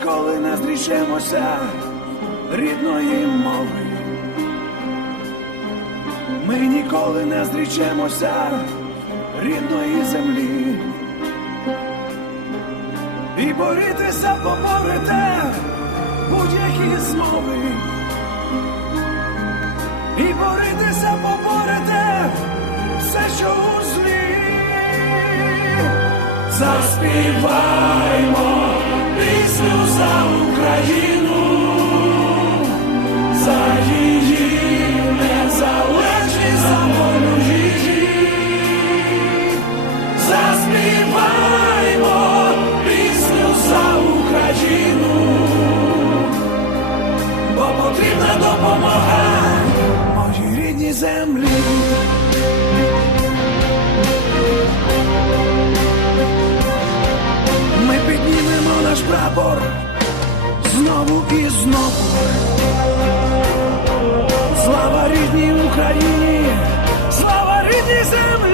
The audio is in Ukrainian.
ніколи не зрічемося рідної мови. Ми ніколи не зрічемося рідної землі. І борітися поборете будь-які змови. І борітися поборете все, що у злі. Заспіваймо землі. Ми піднімемо наш прапор знову і знову. Слава рідній Україні, слава рідній землі.